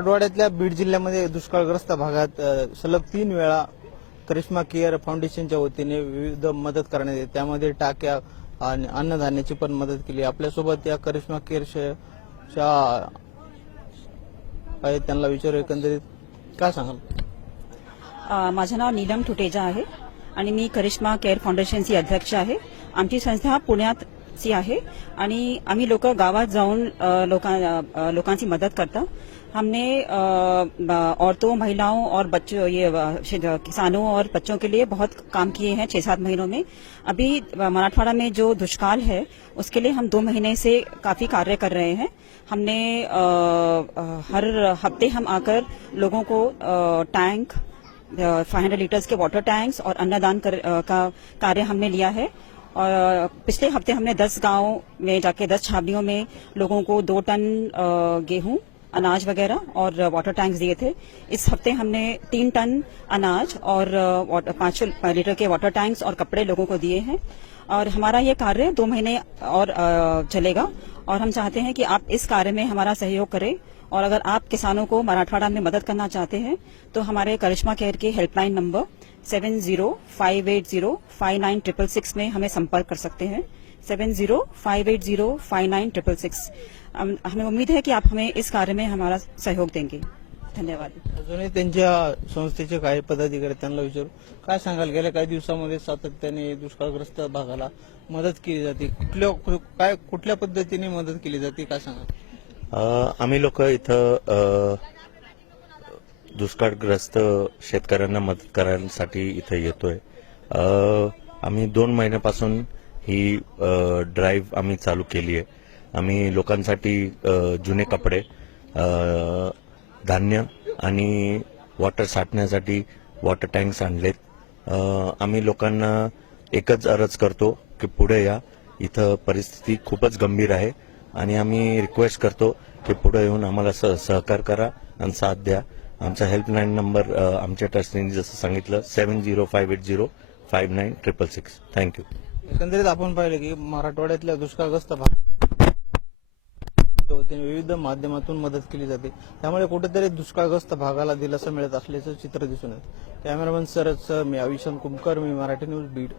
मराठवाड्यातल्या बीड जिल्ह्यामध्ये दुष्काळग्रस्त भागात सलग 3 वेळा करिश्मा केअर फाउंडेशनच्या वतीने विविध मदत करण्यात येते. त्यामध्ये टाक्या आणि अन्नधान्याची पण मदत केली. आपल्यासोबत या करिश्मा केअरच्या आहेत, त्यांना विचारू एकंदरीत काय सांगाल? माझं नाव नीलम ठुटेजा आहे आणि मी करिश्मा केअर फाउंडेशनची अध्यक्ष आहे. आमची संस्था पुण्यातची आहे आणि आम्ही लोक गावात जाऊन लोकांची मदत करता. हमने औरतों, महिलाओं और बच्चों, किसानों और बच्चों के लिए बहुत काम किए हैं 6-7 महीनों में। अभी मराठवाड़ा में जो दुष्काल है उसके लिए हम 2 महीने से काफी कार्य कर रहे हैं। हमने हर हफ्ते हम आकर लोगों को टैंक 500 लीटर्स के वाटर टैंक्स और अन्नदान का कार्य हमने लिया है। और पिछले हफ्ते हमने 10 गांव में जाके 10 छावनियों में लोगों को 2 टन गेहूं, अनाज वगैरह और वाटर टैंक्स दिए थे। इस हफ्ते हमने 3 टन अनाज और 5 लीटर के वाटर टैंक्स और कपड़े लोगों को दिए हैं। और हमारा ये कार्य 2 महीने और चलेगा और हम चाहते हैं कि आप इस कार्य में हमारा सहयोग करें। और अगर आप किसानों को मराठवाड़ा में मदद करना चाहते हैं तो हमारे करिश्मा केयर के हेल्पलाइन नंबर 7058059666 में हमें संपर्क कर सकते हैं। 7058059666। हमें उम्मीद है कि आप हमें इस कार्य में हमारा सहयोग देंगे। धन्यवाद। अजूनही त्यांच्या संस्थेचे काही पदाधिकारी त्यांना विचारू काय सांगाल? गेल्या काही दिवसांमध्ये सातत्याने दुष्काळग्रस्त भागाला मदत केली जाते. कुठल्या पद्धतीने मदत केली जाते काय सांगाल? आम्ही लोक इथं दुष्काळग्रस्त शेतकऱ्यांना मदत करण्यासाठी इथं येतोय. आम्ही 2 महिन्यापासून ही ड्राईव्ह आम्ही चालू केली आहे. आम्ही लोकांसाठी जुने कपडे, धान्य आणि वॉटर साठण्यासाठी वॉटर टँक्स आणलेत. आम्ही लोकांना एकच अर्ज करतो की पुढे या, इथं परिस्थिती खूपच गंभीर आहे आणि आम्ही रिक्वेस्ट करतो की पुढे येऊन आम्हाला सहकार करा आणि साथ द्या. आमचा हेल्पलाईन नंबर आमच्या ट्रस्टींनी जसं सांगितलं 7058059666. थँक्यू. एकंदरीत आपण पाहिलं की मराठवाड्यातल्या दुष्काळग्रस्त भागात विविध माध्यमातून मदत केली जाते. त्यामुळे कुठेतरी दुष्काळग्रस्त भागाला दिलासा मिळत असल्याचं चित्र दिसून येतं. कॅमेरामन सरच मी अविशांत कुमकर, मी मराठी न्यूज बीड.